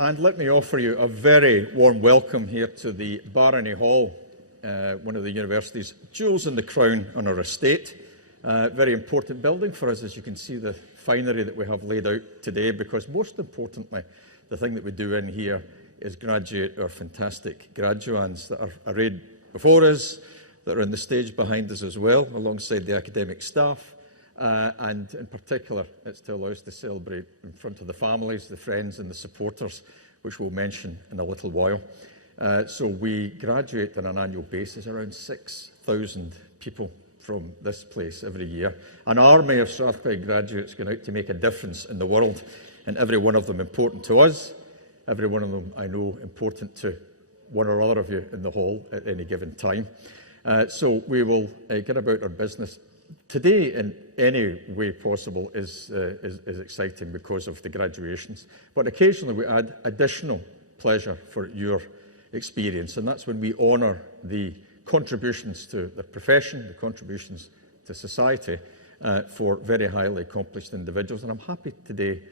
And let me offer you a very warm welcome here to the Barony Hall, one of the university's jewels in the crown on our estate. Very important building for us, as you can see the finery that we have laid out today, because most importantly, the thing that we do in here is graduate our fantastic graduands that are arrayed before us, that are on the stage behind us as well, alongside the academic staff. And in particular, it's to allow us to celebrate in front of the families, the friends and the supporters, which we'll mention in a little while. So we graduate on an annual basis around 6,000 people from this place every year. An army of Strathclyde graduates going out to make a difference in the world, and every one of them important to us, every one of them I know important to one or other of you in the hall at any given time. So we will get about our business. Today, in any way possible, is exciting because of the graduations. But occasionally we add additional pleasure for your experience, and that's when we honour the contributions to the profession, the contributions to society for very highly accomplished individuals. And I'm happy today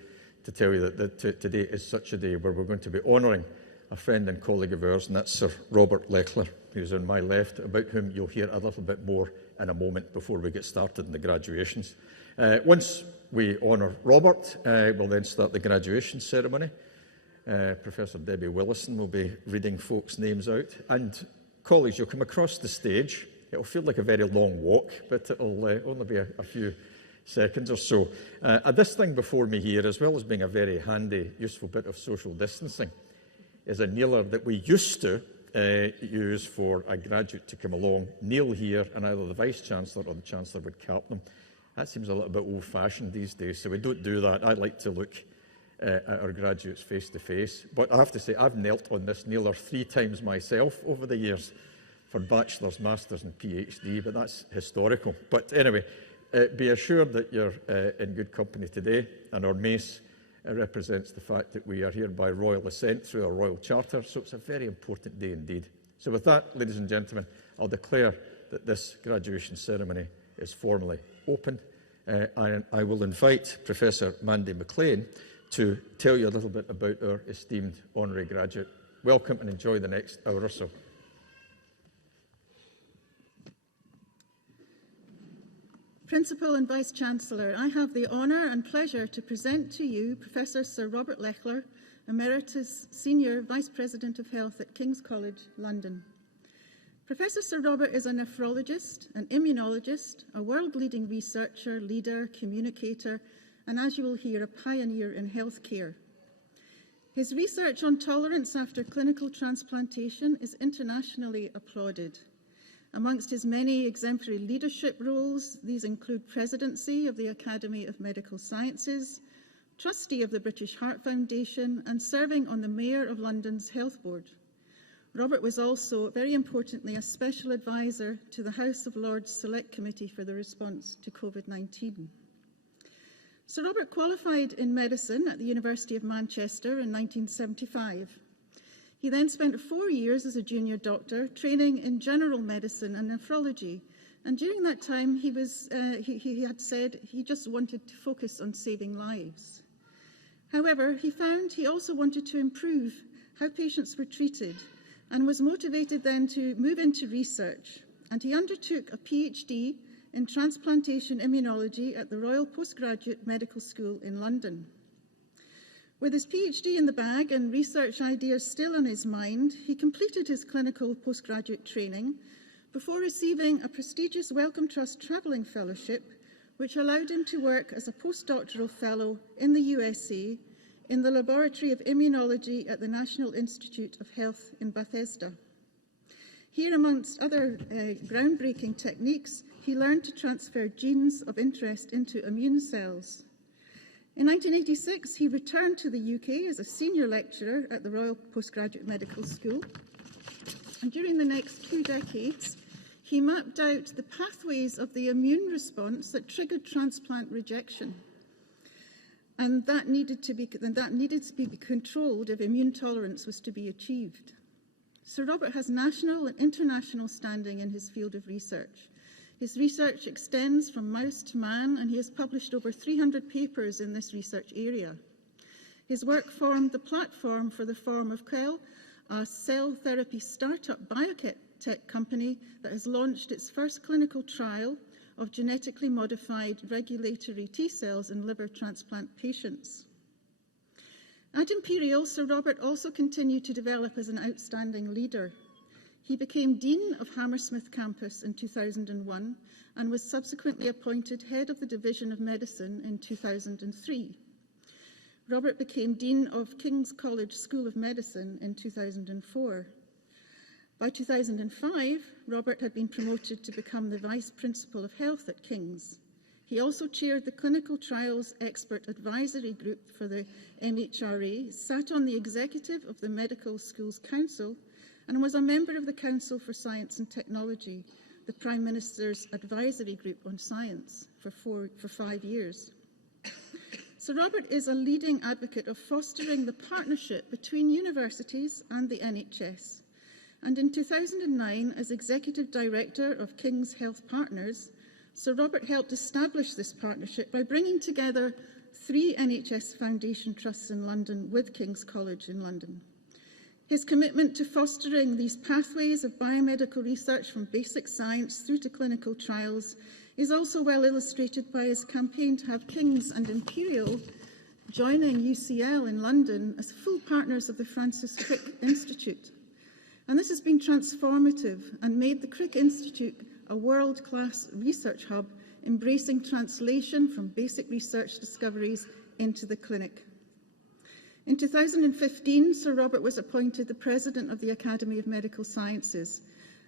to tell you that today is such a day where we're going to be honouring a friend and colleague of ours, and that's Sir Robert Lechler, who's on my left, about whom you'll hear a little bit more in a moment before we get started in the graduations. Once we honour Robert, we'll then start the graduation ceremony. Professor Debbie Willison will be reading folks' names out. And colleagues, you'll come across the stage. It'll feel like a very long walk, but it'll only be a few seconds or so. This thing before me here, as well as being a very handy, useful bit of social distancing, is a kneeler that we used to use for a graduate to come along, kneel here, and either the Vice-Chancellor or the Chancellor would cap them. That seems a little bit old-fashioned these days, so we don't do that. I like to look at our graduates face to face. But I have to say, I've knelt on this kneeler 3 times myself over the years for bachelor's, master's and PhD, but that's historical. But anyway, be assured that you're in good company today, and our mace represents the fact that we are here by royal assent through our royal charter, so it's a very important day indeed. So with that, ladies and gentlemen, I'll declare that this graduation ceremony is formally open, and I will invite Professor Mandy McLean to tell you a little bit about our esteemed honorary graduate. Welcome and enjoy the next hour or so. Principal and Vice-Chancellor, I have the honour and pleasure to present to you Professor Sir Robert Lechler, Emeritus Senior Vice-President of Health at King's College, London. Professor Sir Robert is a nephrologist, an immunologist, a world-leading researcher, leader, communicator, and as you will hear, a pioneer in healthcare. His research on tolerance after clinical transplantation is internationally applauded. Amongst his many exemplary leadership roles, these include presidency of the Academy of Medical Sciences, trustee of the British Heart Foundation, and serving on the Mayor of London's Health Board. Robert was also, very importantly, a special advisor to the House of Lords Select Committee for the response to COVID-19. Sir Robert qualified in medicine at the University of Manchester in 1975. He then spent 4 years as a junior doctor, training in general medicine and nephrology. And during that time, he had said he just wanted to focus on saving lives. However, he found he also wanted to improve how patients were treated and was motivated then to move into research. And he undertook a PhD in transplantation immunology at the Royal Postgraduate Medical School in London. With his PhD in the bag and research ideas still on his mind, he completed his clinical postgraduate training before receiving a prestigious Wellcome Trust Travelling Fellowship, which allowed him to work as a postdoctoral fellow in the USA in the Laboratory of Immunology at the National Institute of Health in Bethesda. Here, amongst other groundbreaking techniques, he learned to transfer genes of interest into immune cells. In 1986, he returned to the UK as a senior lecturer at the Royal Postgraduate Medical School. And during the next 2 decades, he mapped out the pathways of the immune response that triggered transplant rejection. And that needed to be controlled if immune tolerance was to be achieved. Sir Robert has national and international standing in his field of research. His research extends from mouse to man, and he has published over 300 papers in this research area. His work formed the platform for the Forum of Quell, a cell therapy startup biotech company that has launched its first clinical trial of genetically modified regulatory T cells in liver transplant patients. At Imperial, Sir Robert also continued to develop as an outstanding leader. He became Dean of Hammersmith Campus in 2001 and was subsequently appointed Head of the Division of Medicine in 2003. Robert became Dean of King's College School of Medicine in 2004. By 2005, Robert had been promoted to become the Vice Principal of Health at King's. He also chaired the Clinical Trials Expert Advisory Group for the MHRA, sat on the executive of the Medical Schools Council, and was a member of the Council for Science and Technology, the Prime Minister's Advisory Group on Science, for 5 years. Sir Robert is a leading advocate of fostering the partnership between universities and the NHS. And in 2009, as Executive Director of King's Health Partners, Sir Robert helped establish this partnership by bringing together 3 NHS Foundation trusts in London with King's College in London. His commitment to fostering these pathways of biomedical research from basic science through to clinical trials is also well illustrated by his campaign to have King's and Imperial joining UCL in London as full partners of the Francis Crick Institute. And this has been transformative and made the Crick Institute a world-class research hub, embracing translation from basic research discoveries into the clinic. In 2015, Sir Robert was appointed the President of the Academy of Medical Sciences.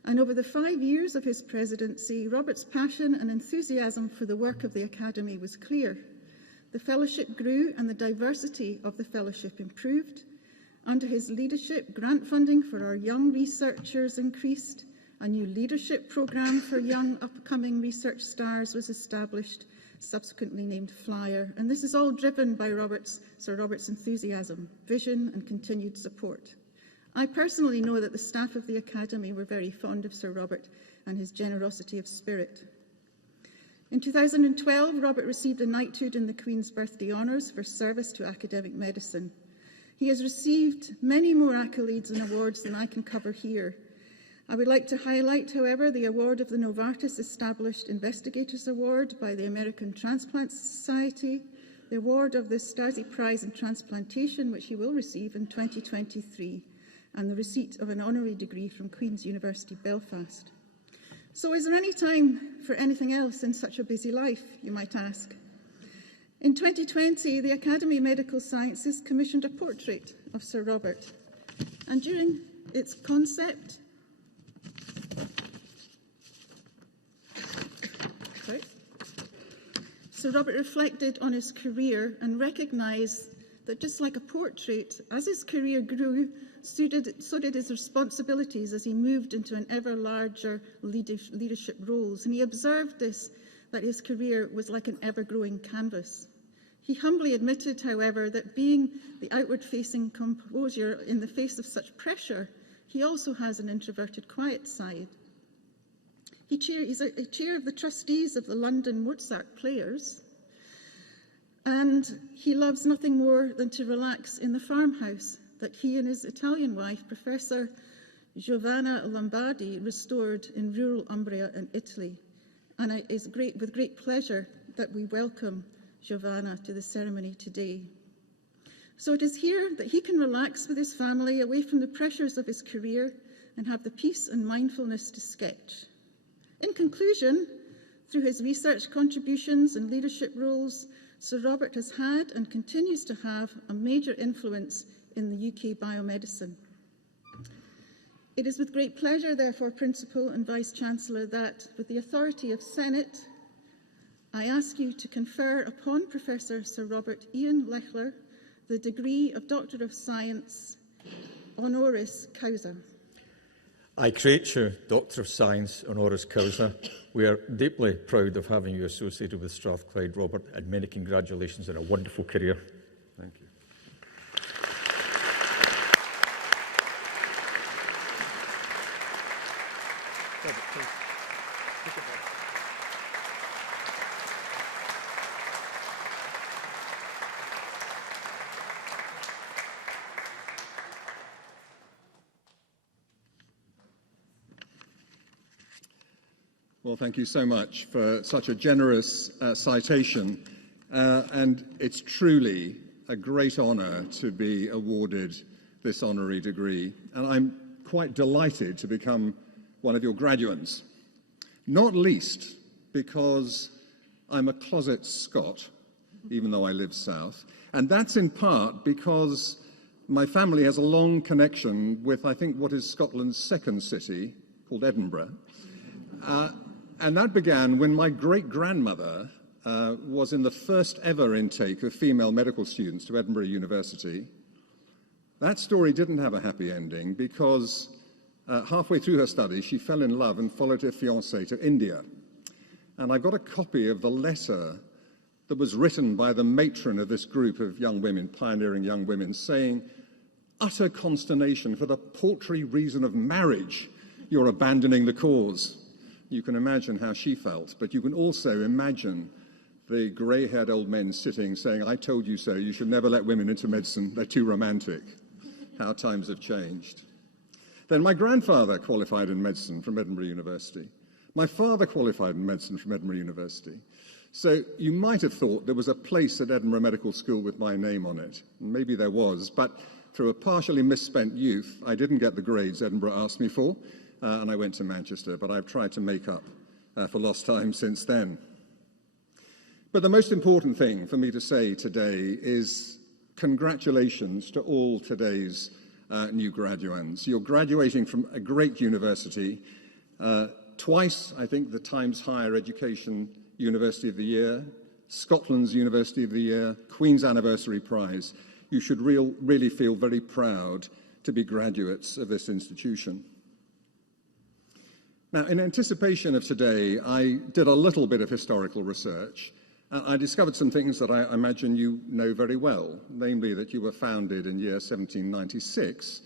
And over the 5 years of his presidency, Robert's passion and enthusiasm for the work of the Academy was clear. The fellowship grew and the diversity of the fellowship improved. Under his leadership, grant funding for our young researchers increased. A new leadership programme for young upcoming research stars was established, subsequently named Flyer. And this is all driven by Sir Robert's enthusiasm, vision and continued support. I personally know that the staff of the Academy were very fond of Sir Robert and his generosity of spirit. In 2012, Robert received a knighthood in the Queen's Birthday Honours for service to academic medicine. He has received many more accolades and awards than I can cover here. I would like to highlight, however, the award of the Novartis Established Investigators Award by the American Transplant Society, the award of the Stasi Prize in Transplantation, which he will receive in 2023, and the receipt of an honorary degree from Queen's University Belfast. So is there any time for anything else in such a busy life, you might ask? In 2020, the Academy of Medical Sciences commissioned a portrait of Sir Robert, and during its concept, Sir Robert reflected on his career and recognised that just like a portrait, as his career grew, so did his responsibilities as he moved into an ever larger leadership roles. And he observed that his career was like an ever-growing canvas. He humbly admitted, however, that being the outward-facing composure in the face of such pressure, he also has an introverted, quiet side. He's a chair of the trustees of the London Mozart Players, and he loves nothing more than to relax in the farmhouse that he and his Italian wife, Professor Giovanna Lombardi, restored in rural Umbria in Italy. And it is with great pleasure that we welcome Giovanna to the ceremony today. So it is here that he can relax with his family, away from the pressures of his career, and have the peace and mindfulness to sketch. In conclusion, through his research contributions and leadership roles, Sir Robert has had and continues to have a major influence in the UK biomedicine. It is with great pleasure, therefore, Principal and Vice-Chancellor, that, with the authority of Senate, I ask you to confer upon Professor Sir Robert Ian Lechler the degree of Doctor of Science, honoris causa. I create you Doctor of Science honoris causa. We are deeply proud of having you associated with Strathclyde, Robert, and many congratulations on a wonderful career. Thank you. Well, thank you so much for such a generous citation. And it's truly a great honour to be awarded this honorary degree. And I'm quite delighted to become one of your graduates, not least because I'm a closet Scot, even though I live south. And that's in part because my family has a long connection with, I think, what is Scotland's second city, called Edinburgh. And that began when my great-grandmother was in the first ever intake of female medical students to Edinburgh University. That story didn't have a happy ending because halfway through her studies, she fell in love and followed her fiancé to India. And I got a copy of the letter that was written by the matron of this group of young women, pioneering young women, saying, "Utter consternation for the paltry reason of marriage, you're abandoning the cause." You can imagine how she felt, but you can also imagine the grey-haired old men sitting saying, "I told you so, you should never let women into medicine, they're too romantic." How times have changed. Then my grandfather qualified in medicine from Edinburgh University. My father qualified in medicine from Edinburgh University. So you might have thought there was a place at Edinburgh Medical School with my name on it. Maybe there was, but through a partially misspent youth, I didn't get the grades Edinburgh asked me for, and I went to Manchester, but I've tried to make up for lost time since then. But the most important thing for me to say today is congratulations to all today's new graduates. You're graduating from a great university. Twice, I think, the Times Higher Education University of the Year, Scotland's University of the Year, Queen's Anniversary Prize. You should really feel very proud to be graduates of this institution. Now, in anticipation of today, I did a little bit of historical research. I discovered some things that I imagine you know very well, namely that you were founded in year 1796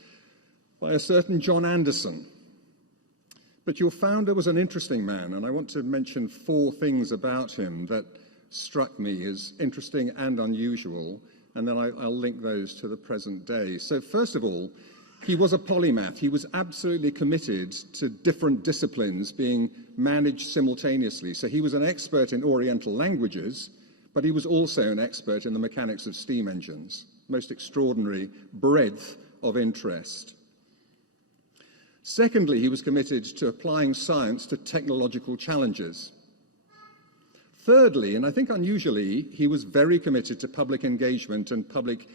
by a certain John Anderson. But your founder was an interesting man, and I want to mention 4 things about him that struck me as interesting and unusual, and then I'll link those to the present day. So first of all, he was a polymath. He was absolutely committed to different disciplines being managed simultaneously. So he was an expert in Oriental languages, but he was also an expert in the mechanics of steam engines. Most extraordinary breadth of interest. Secondly, he was committed to applying science to technological challenges. Thirdly, and I think unusually, he was very committed to public engagement and public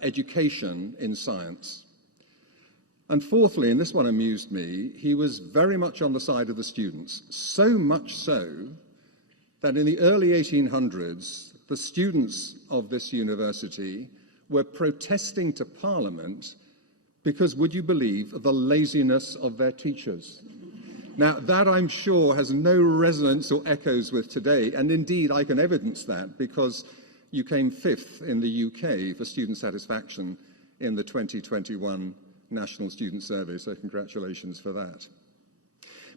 education in science. And fourthly, and this one amused me, he was very much on the side of the students, so much so that in the early 1800s, the students of this university were protesting to Parliament because, would you believe, of the laziness of their teachers. Now, that I'm sure has no resonance or echoes with today, and indeed I can evidence that because you came 5th in the UK for student satisfaction in the 2021 National Student Survey, so congratulations for that.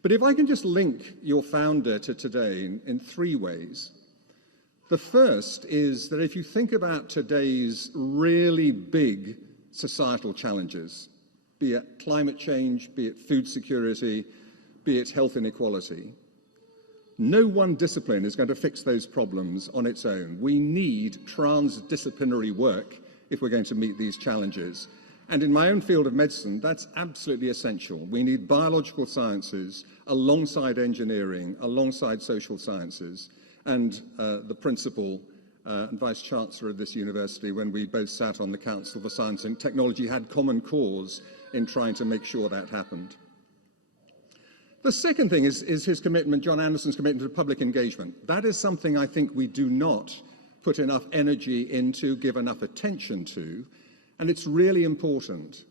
But if I can just link your founder to today in 3 ways. The first is that if you think about today's really big societal challenges, be it climate change, be it food security, be it health inequality, no one discipline is going to fix those problems on its own. We need transdisciplinary work if we're going to meet these challenges. And in my own field of medicine, that's absolutely essential. We need biological sciences alongside engineering, alongside social sciences. And the principal and Vice-Chancellor of this university, when we both sat on the Council for Science and Technology, had common cause in trying to make sure that happened. The second thing is his commitment, John Anderson's commitment to public engagement. That is something I think we do not put enough energy into, give enough attention to, and it's really important.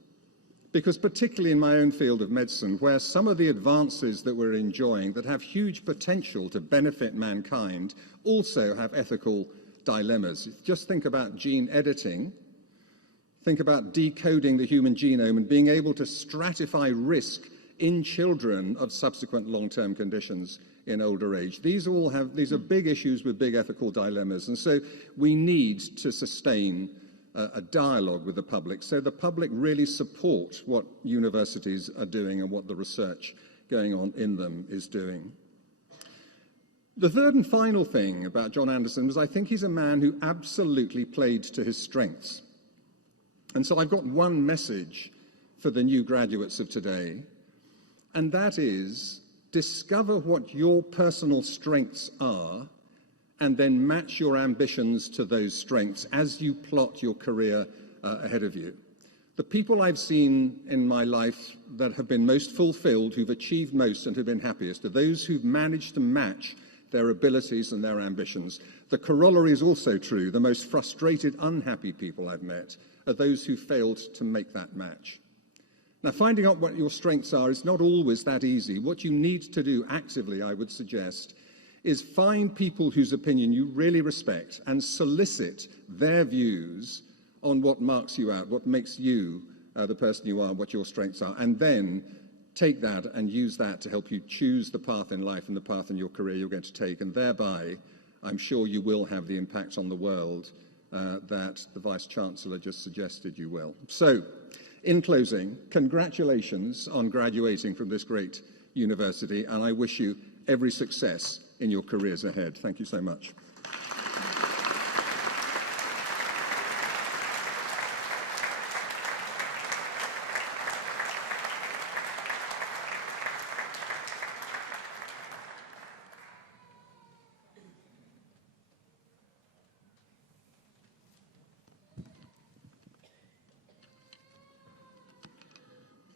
Because particularly in my own field of medicine, where some of the advances that we're enjoying that have huge potential to benefit mankind also have ethical dilemmas. Just think about gene editing. Think about decoding the human genome and being able to stratify risk in children of subsequent long-term conditions in older age. These are big issues with big ethical dilemmas, and so we need to sustain a dialogue with the public, so the public really support what universities are doing and what the research going on in them is doing. The third and final thing about John Anderson was I think he's a man who absolutely played to his strengths. And so I've got one message for the new graduates of today, and that is discover what your personal strengths are and then match your ambitions to those strengths as you plot your career ahead of you. The people I've seen in my life that have been most fulfilled, who've achieved most and who've been happiest, are those who've managed to match their abilities and their ambitions. The corollary is also true. The most frustrated, unhappy people I've met are those who failed to make that match. Now, finding out what your strengths are is not always that easy. What you need to do actively, I would suggest, is find people whose opinion you really respect and solicit their views on what marks you out, what makes you the person you are, what your strengths are, and then take that and use that to help you choose the path in life and the path in your career you're going to take, and thereby, I'm sure you will have the impact on the world that the Vice-Chancellor just suggested you will. So, in closing, congratulations on graduating from this great university, and I wish you every success in your careers ahead. Thank you so much.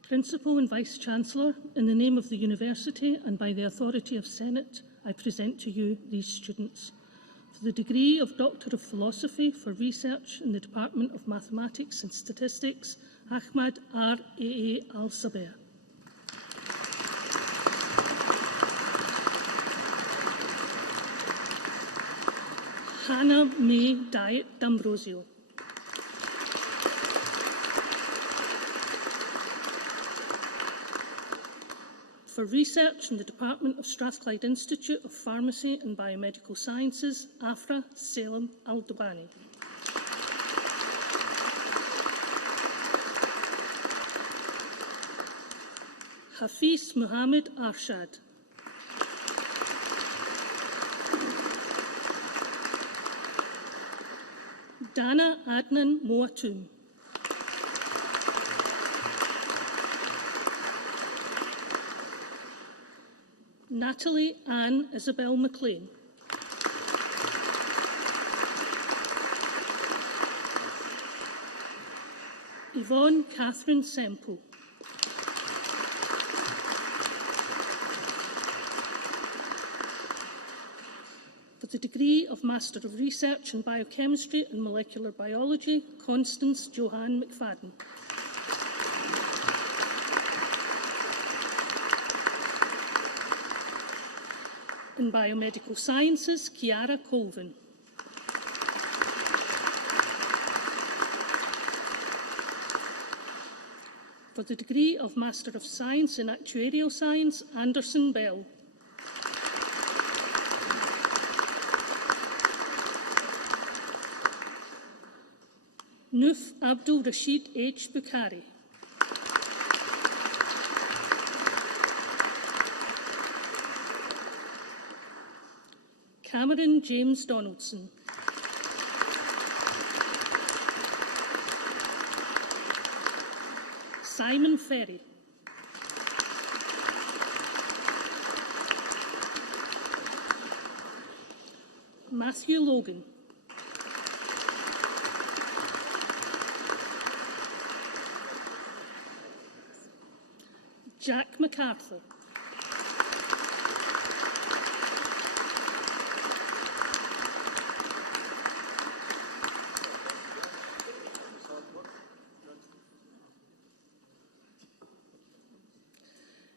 Principal and Vice-Chancellor, in the name of the University and by the authority of Senate, I present to you these students. For the degree of Doctor of Philosophy for Research in the Department of Mathematics and Statistics, Ahmad R. A. Al-Saber. Hannah May Diet D'Ambrosio. For research in the Department of Strathclyde Institute of Pharmacy and Biomedical Sciences, Afra Salem Al-Dubani. Hafiz Muhammad Arshad. Dana Adnan Moatum. Natalie Ann Isabel McLean. Yvonne Catherine Semple. For the degree of Master of Research in Biochemistry and Molecular Biology, Constance Johann McFadden. In Biomedical Sciences, Chiara Colvin. For the degree of Master of Science in Actuarial Science, Anderson Bell. Nuf Abdul Rashid H. Bukhari. Cameron James Donaldson. Simon Ferry. Matthew Logan. Jack MacArthur.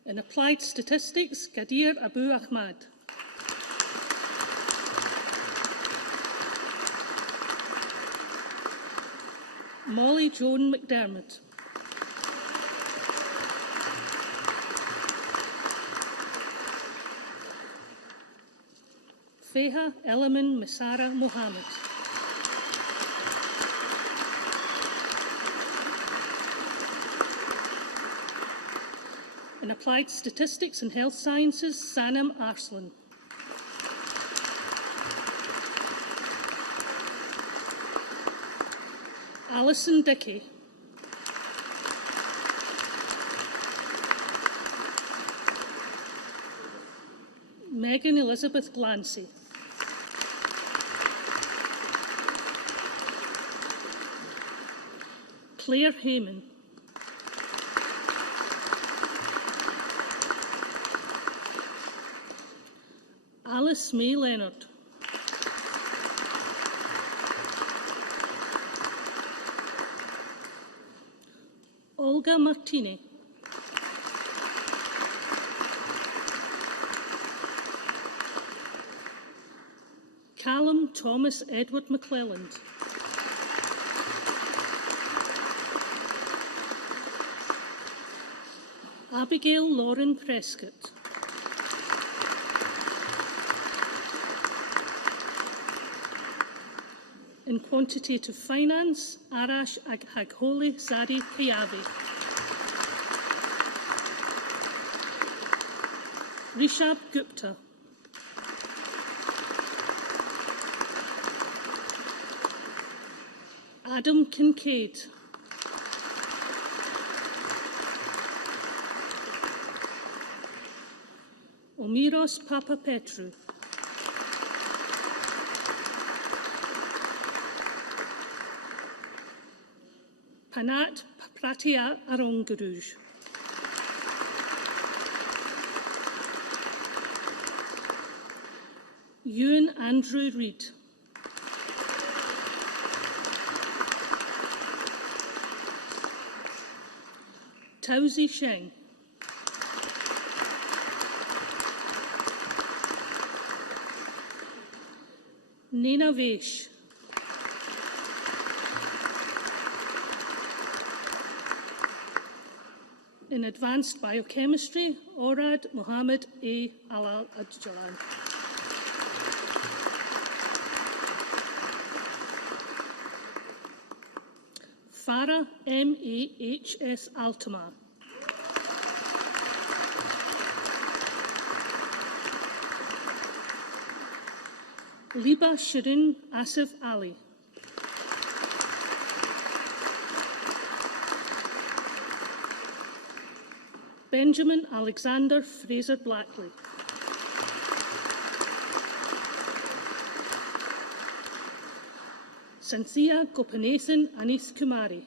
In Applied Statistics, Qadir Abu Ahmad. Molly Joan McDermott. Feha Elamin Misara Mohammed. In Applied Statistics and Health Sciences, Sanam Arslan. Alison Dickey. Megan Elizabeth Glancy. Claire Heyman. Alice May Leonard. Olga Martini. Callum Thomas Edward McClelland. Abigail Lauren Prescott. In Quantitative Finance, Arash Agholi Zari Kayavi. Rishab Gupta. Adam Kincaid. Omiros Papapetru. Panat Pratia Arongaruj. Ewan Andrew Reid. Tauzi Sheng. Nina Vesh. In Advanced Biochemistry, Orad Mohammed A. Alal Adjalan. Farah M. A. H. S. Altamar. Liba Shirin Asif Ali. Benjamin Alexander Fraser Blackley. Cynthia Gopinathan Anith Kumari.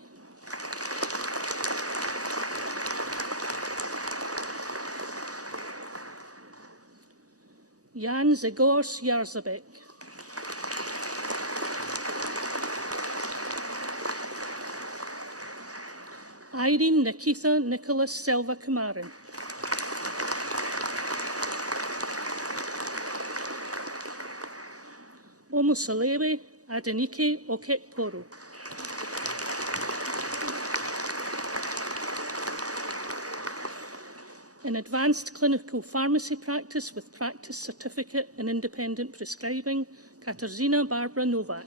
Jan Zagors Yarzabek. Irene Nikitha Nicholas Silva Kumaran. Omosalewe Adenike Okekporo. In Advanced Clinical Pharmacy Practice with Practice Certificate in Independent Prescribing, Katarzyna Barbara Novak.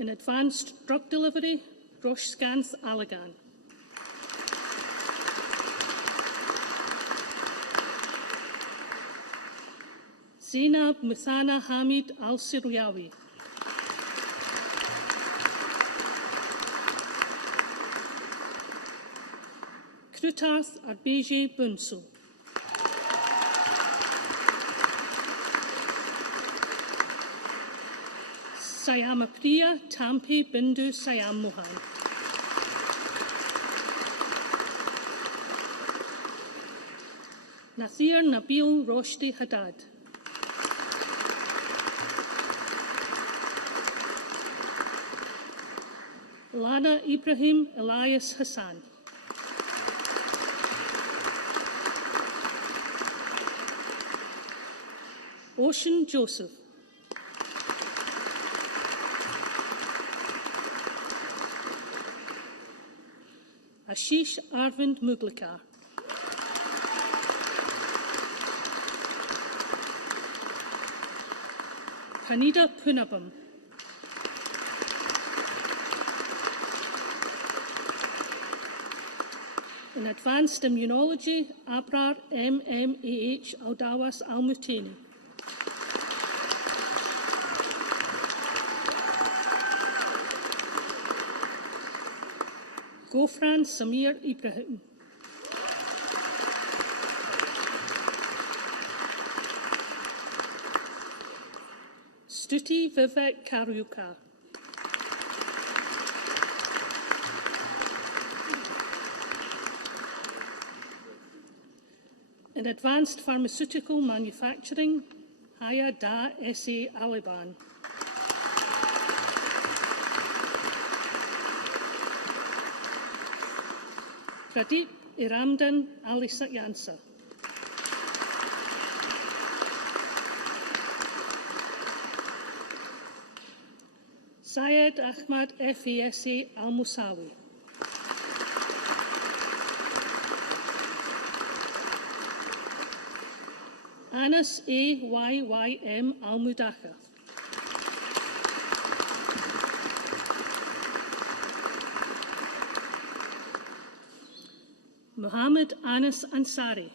In Advanced Drug Delivery, Rosh Skanth Allagan. Zainab Muthana Hamid Al-Siryawi. Krutarth Arbeje Bunso. Sayamapriya Tampe Bindu Sayam Mohan. Nathir Nabil Roshdi Haddad. Lana Ibrahim Elias Hassan. Ocean Joseph. Ashish Arvind Muglikar. Hanida Punabam. In Advanced Immunology, Abrar MMAH Aldawas Almuteni. Gofran Samir Ibrahim. Stuti Vivek Karyukar. In advanced pharmaceutical manufacturing, Haya Da S.A. Aliban. Pradeep Iramdan Ali Satyansa. Syed Ahmad FASA Al Musawi. Anas AYYM Al Mudaka. Muhammad Anas Ansari.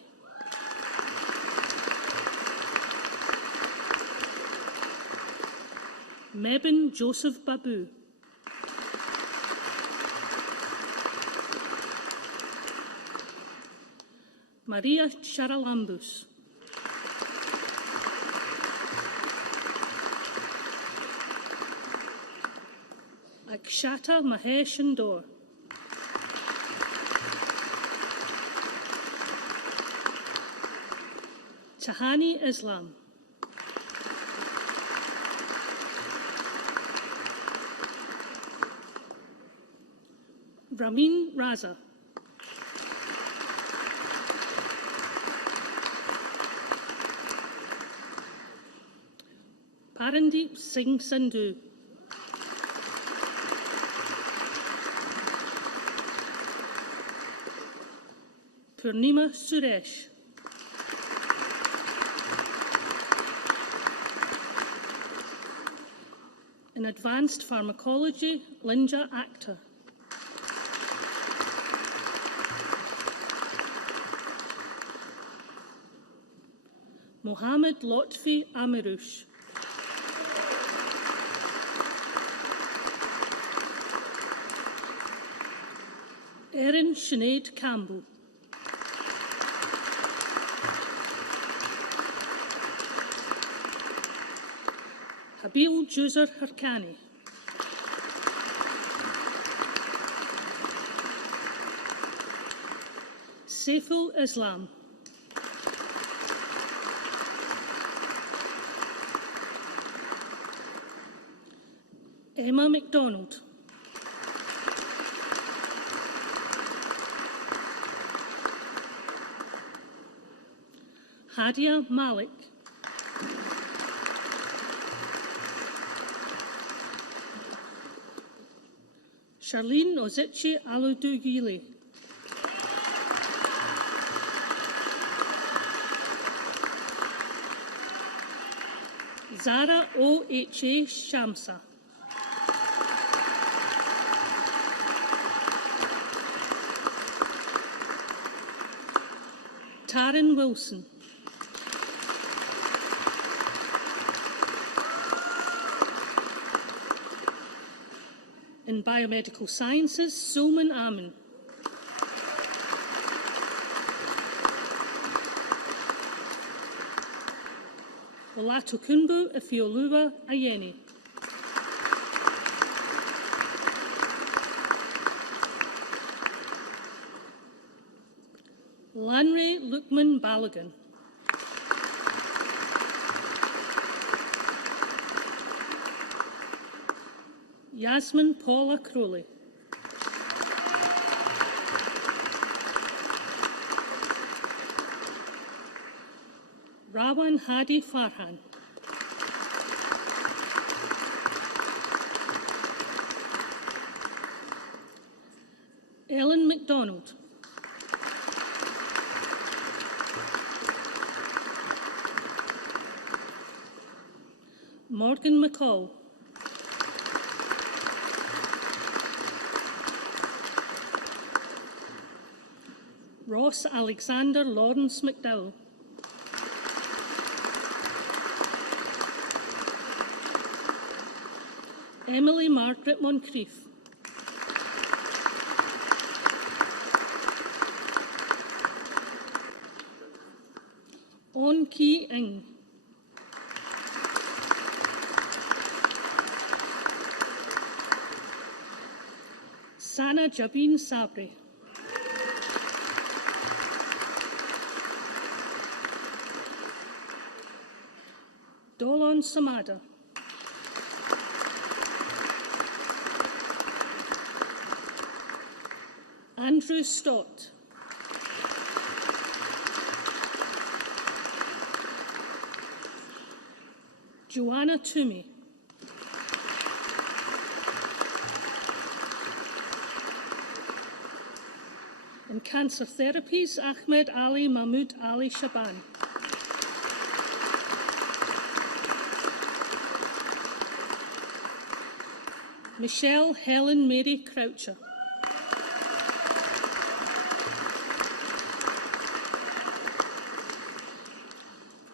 Mebin Joseph Babu. Maria Charalambus. Akshata Mahesh Indore. Tahani Islam. Ramin Raza. Parandeep Singh Sandhu. Purnima Suresh. In advanced pharmacology, Linja Akhtar. Mohammed Lotfi Amirush. Erin Sinead Campbell. Habil Juzer Harkani. Saiful Islam. Emma MacDonald. Hadia Malik. Charlene Ozichi Aludugile. Zara O.H.A. Shamsa. Taryn Wilson. In biomedical sciences, Sulman Amin. Olatokunbo Ifioluwa Ayeni. Lanre Lukman Balogun. Yasmin Paula Crowley. Rawan Hadi Farhan. Ellen MacDonald. Morgan McCall. Ross Alexander Lawrence McDowell. Emily Margaret Moncrief. On Ki Ing. Sana Jabin Sabri. Dolon Samada. Andrew Stott. Joanna Toomey. In Cancer Therapies, Ahmed Ali Mahmoud Ali Shaban. Michelle Helen Mary Croucher.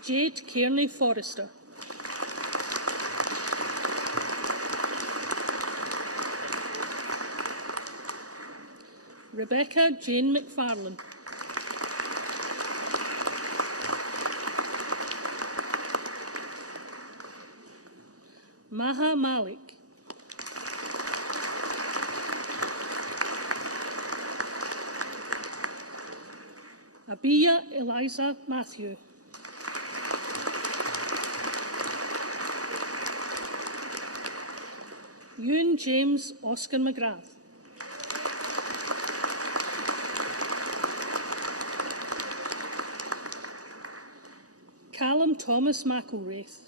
Jade Kearney Forrester. Rebecca Jane McFarlane. Maha Malik. Abiya Eliza Matthew. Ewan James Oscar McGrath. Callum Thomas McElwraith.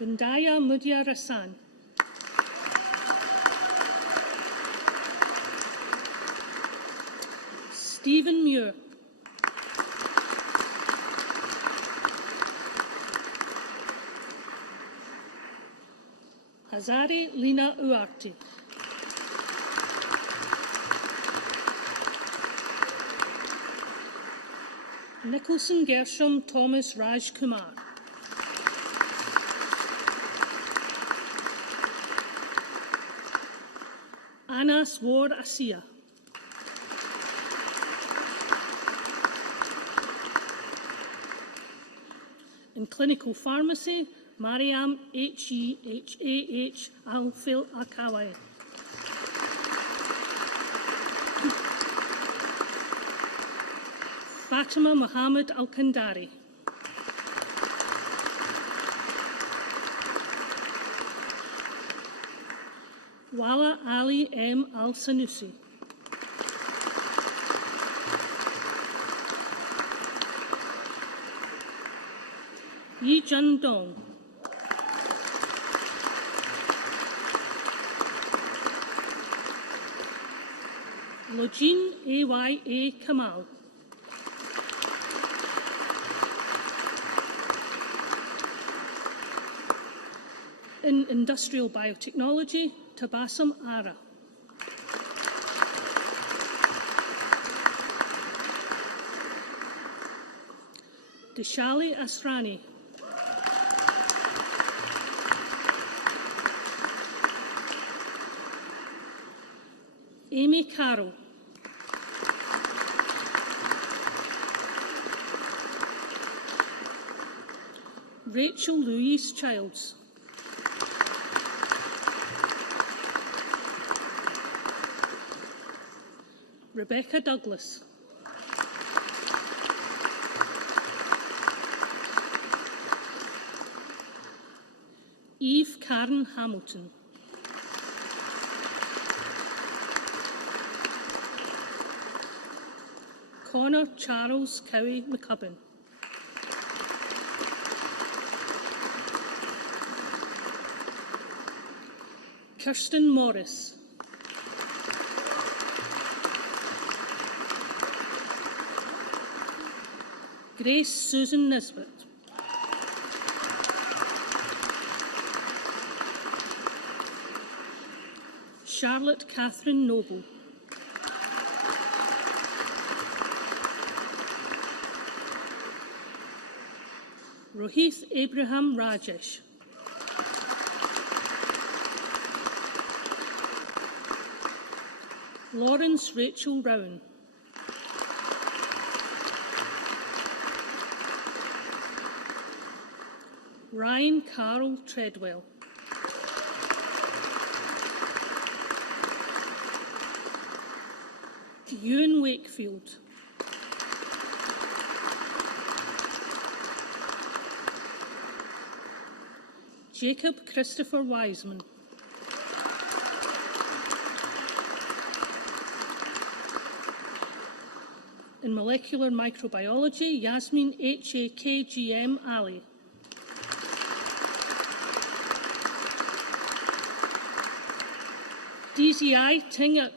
Bindaya Mudia Rassan. Stephen Muir. Hazari Lina Uarti. Nicholson Gershom Thomas Raj Kumar. Anas War Asiya. In clinical pharmacy, Mariam H.E.H.A.H. Al-Fil Akawai. Fatima Muhammad Al-Kandari. Wala Ali M. Al-Sanusi. Yi Jun Dong. Lojin A.Y.A. Kamal. In industrial biotechnology, Tabassum Ara. Dishali Asrani. Amy Carroll. Rachel Louise Childs. Rebecca Douglas. Eve Karen Hamilton. Connor Charles Cowie McCubbin. Kirsten Morris. Grace Susan Nisbet. Charlotte Catherine Noble. Rohith Abraham Rajesh. Lawrence Rachel Rowan. Ryan Carl Treadwell. Ewan Wakefield. Jacob Christopher Wiseman. In molecular microbiology, Yasmin HAKGM Ali. DZI Tingap.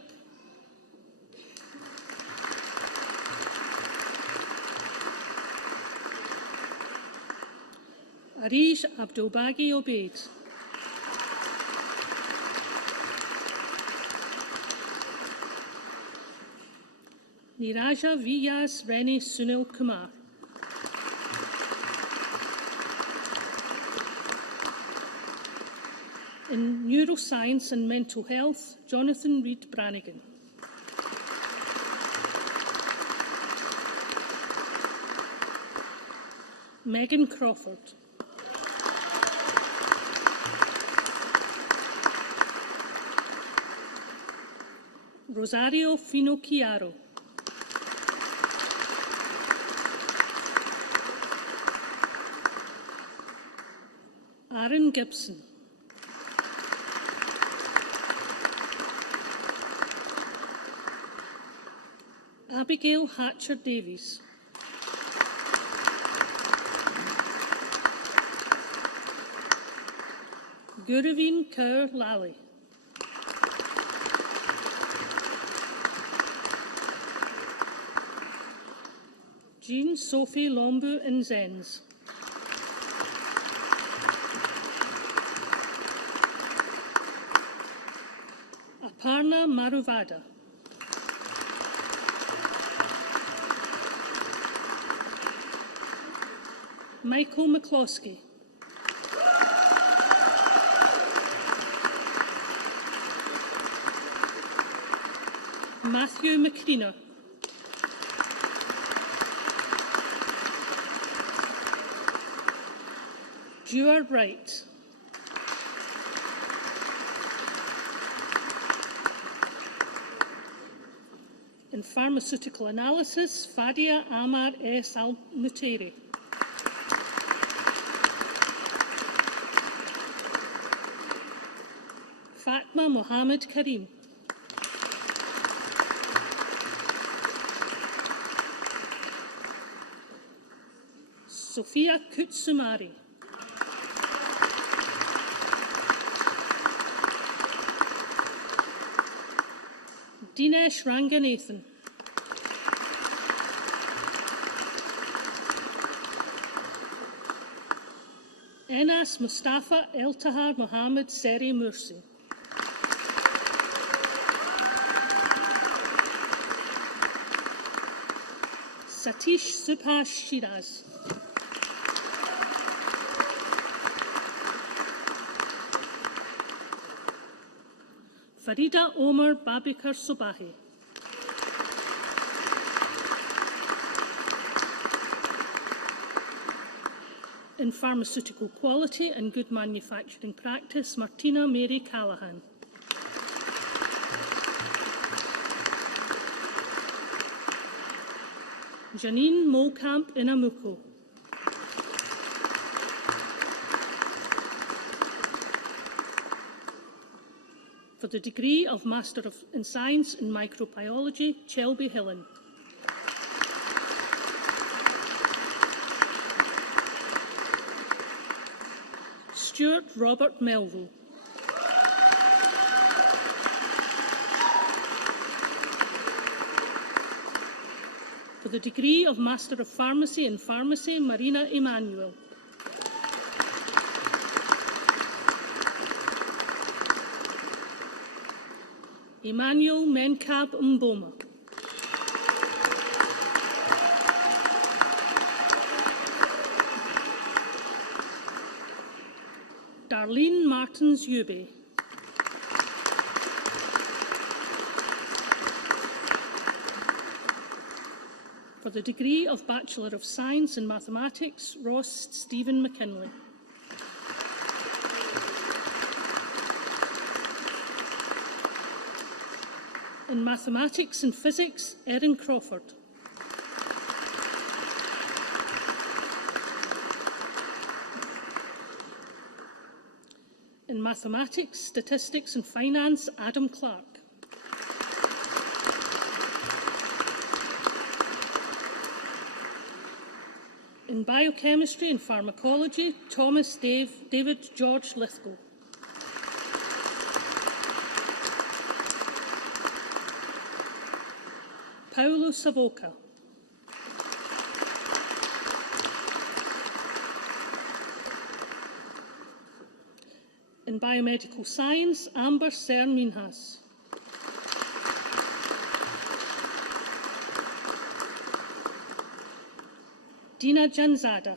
Arij Abdulbagi Obeid. Niraja Vyas Reni Sunil Kumar. In neuroscience and mental health, Jonathan Reid Brannigan. Megan Crawford. Rosario Finocchiaro. Aaron Gibson. Abigail Hatcher Davies. Guruveen Kaur Lally. Jean Sophie Lombu Nzens. Aparna Maruvada. Michael McCloskey. Matthew McCreener. Dewar Wright. In pharmaceutical analysis, Fadia Amar S. Al-Muteri. Fatma Mohammed Karim. Sophia Kutsumari. Dinesh Ranganathan. Enas Mustafa Eltahar Mohammed Seri Mursi. Satish Subhash Shiraz. Farida Omar Babikar Sobahi. In pharmaceutical quality and good manufacturing practice, Martina Mary Callahan. Janine Molkamp Inamuko. For the degree of Master in Science in Microbiology, Shelby Hillen. Stuart Robert Melville. For the degree of Master of Pharmacy in Pharmacy, Marina Emanuel. Emmanuel Menkab Mboma. Darlene Martins Ube. For the degree of Bachelor of Science in Mathematics, Ross Stephen McKinley. In Mathematics and Physics, Erin Crawford. In Mathematics, Statistics and Finance, Adam Clark. In Biochemistry and Pharmacology, Thomas David George Lithgow. Paolo Savoca. In Biomedical Science, Amber Cern Minhas. Dina Janzada.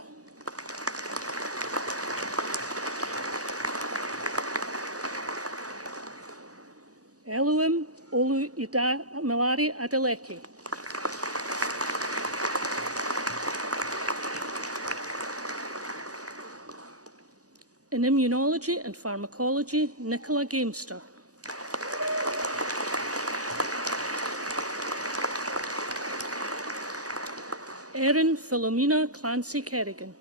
Elohim Olu Ida Malari Adeleke. In Immunology and Pharmacology, Nicola Gamester. Erin Philomena Clancy Kerrigan.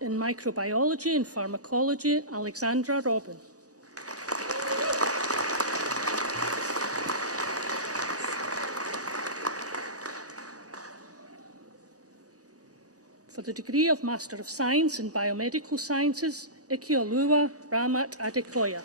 In Microbiology and Pharmacology, Alexandra Robin. For the degree of Master of Science in Biomedical Sciences, Ikioluwa Ramat Adekoya.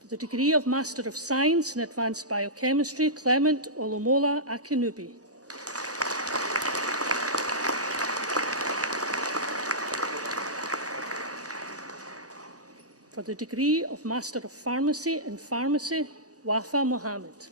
For the degree of Master of Science in Advanced Biochemistry, Clement Olomola Akinubi. For the degree of Master of Pharmacy in Pharmacy, Wafa Mohammed.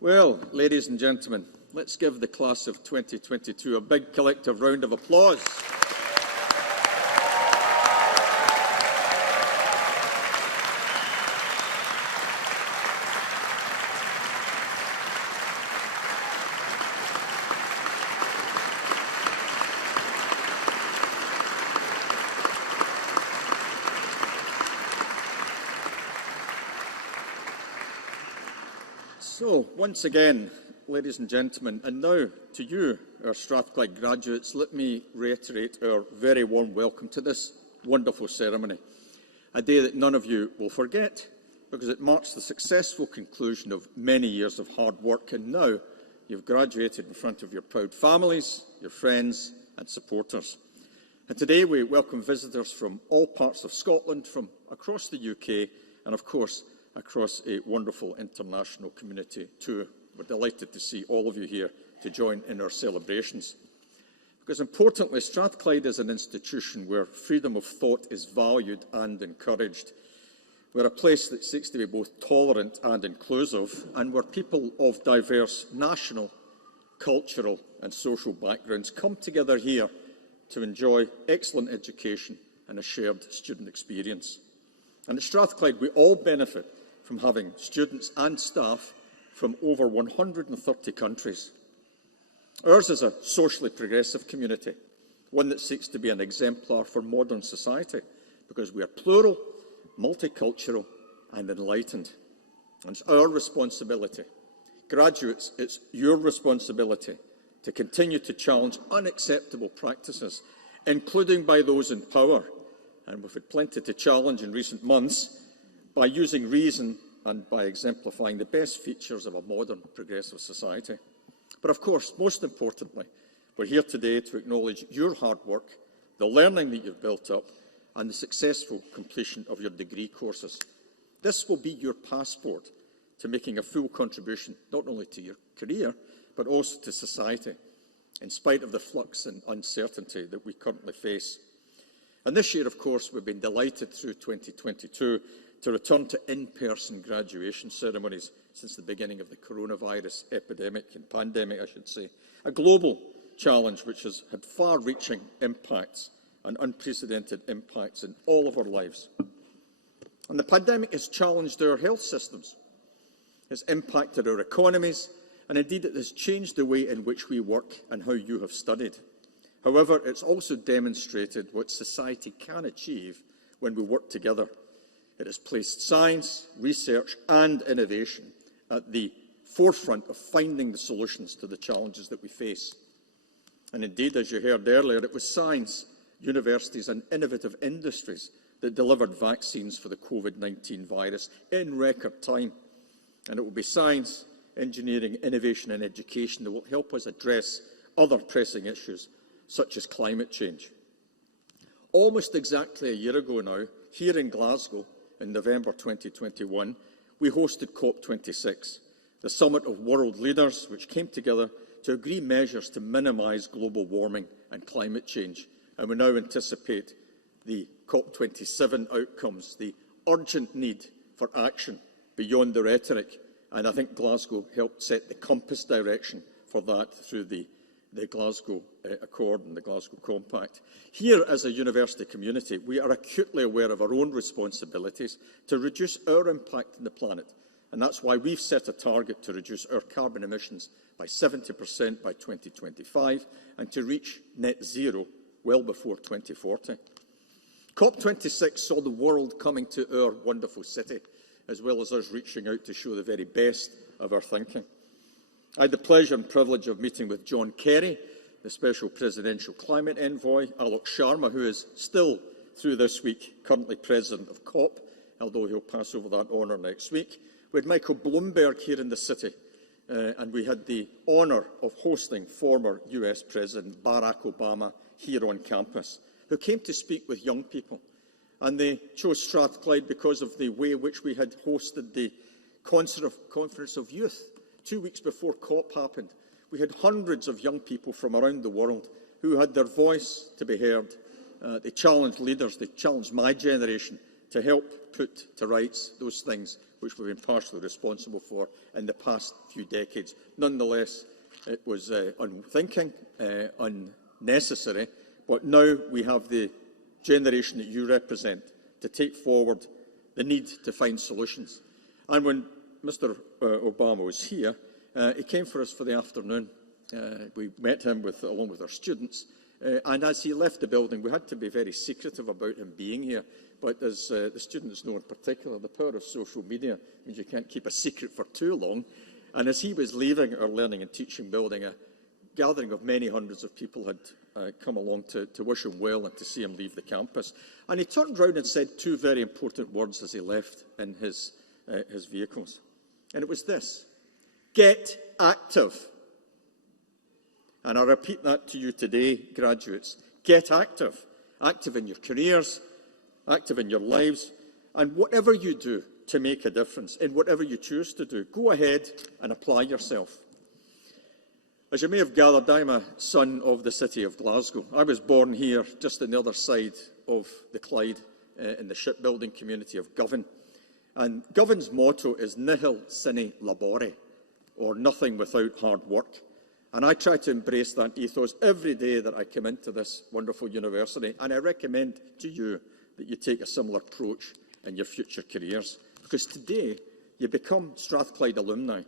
Well, ladies and gentlemen, let's give the class of 2022 a big collective round of applause. So, once again, ladies and gentlemen, and now to you, our Strathclyde graduates, let me reiterate our very warm welcome to this wonderful ceremony, a day that none of you will forget, because it marks the successful conclusion of many years of hard work, and now you've graduated in front of your proud families, your friends and supporters. And today we welcome visitors from all parts of Scotland, from across the UK, and of course, across a wonderful international community too. We're delighted to see all of you here to join in our celebrations. Because importantly, Strathclyde is an institution where freedom of thought is valued and encouraged. We're a place that seeks to be both tolerant and inclusive, and where people of diverse national, cultural and social backgrounds come together here to enjoy excellent education and a shared student experience. And at Strathclyde, we all benefit from having students and staff from over 130 countries. Ours is a socially progressive community, one that seeks to be an exemplar for modern society, because we are plural, multicultural and enlightened. And it's our responsibility. Graduates, it's your responsibility to continue to challenge unacceptable practices, including by those in power. And we've had plenty to challenge in recent months by using reason and by exemplifying the best features of a modern, progressive society. But of course, most importantly, we're here today to acknowledge your hard work, the learning that you've built up, and the successful completion of your degree courses. This will be your passport to making a full contribution, not only to your career, but also to society, in spite of the flux and uncertainty that we currently face. And this year, of course, we've been delighted through 2022 to return to in-person graduation ceremonies since the beginning of the coronavirus epidemic and pandemic, I should say. A global challenge which has had far-reaching impacts and unprecedented impacts in all of our lives. And the pandemic has challenged our health systems. It's impacted our economies, and indeed it has changed the way in which we work and how you have studied. However, it's also demonstrated what society can achieve when we work together. It has placed science, research and innovation at the forefront of finding the solutions to the challenges that we face. And indeed, as you heard earlier, it was science, universities and innovative industries that delivered vaccines for the COVID-19 virus in record time. And it will be science, engineering, innovation and education that will help us address other pressing issues, such as climate change. Almost exactly a year ago now, here in Glasgow, in November 2021, we hosted COP26, the summit of world leaders which came together to agree measures to minimise global warming and climate change. And we now anticipate the COP27 outcomes, the urgent need for action beyond the rhetoric. And I think Glasgow helped set the compass direction for that through the Glasgow Accord and the Glasgow Compact. Here, as a university community, we are acutely aware of our own responsibilities to reduce our impact on the planet. And that's why we've set a target to reduce our carbon emissions by 70% by 2025 and to reach net zero well before 2040. COP26 saw the world coming to our wonderful city, as well as us reaching out to show the very best of our thinking. I had the pleasure and privilege of meeting with John Kerry, the Special Presidential Climate Envoy, Alok Sharma, who is still, through this week, currently President of COP, although he'll pass over that honour next week. We had Michael Bloomberg here in the city, and we had the honour of hosting former US President Barack Obama here on campus, who came to speak with young people. And they chose Strathclyde because of the way in which we had hosted the Conference of Youth 2 weeks before COP happened. We had hundreds of young people from around the world who had their voice to be heard. They challenged leaders, they challenged my generation to help put to rights those things which we've been partially responsible for in the past few decades. Nonetheless, it was unthinking, unnecessary, but now we have the generation that you represent to take forward the need to find solutions. And when Mr. Obama was here, he came for us for the afternoon. We met him along with our students, and as he left the building, we had to be very secretive about him being here. But as the students know in particular, the power of social media means you can't keep a secret for too long. And as he was leaving our learning and teaching building, a gathering of many hundreds of people had come along to wish him well and to see him leave the campus. And he turned round and said two very important words as he left in his vehicles. And it was this: get active. And I repeat that to you today, graduates. Get active. Active in your careers, active in your lives, and whatever you do to make a difference, in whatever you choose to do, go ahead and apply yourself. As you may have gathered, I'm a son of the city of Glasgow. I was born here just on the other side of the Clyde in the shipbuilding community of Govan. And Govan's motto is nihil sine labore, or nothing without hard work. And I try to embrace that ethos every day that I come into this wonderful university. And I recommend to you that you take a similar approach in your future careers. Because today, you become Strathclyde alumni.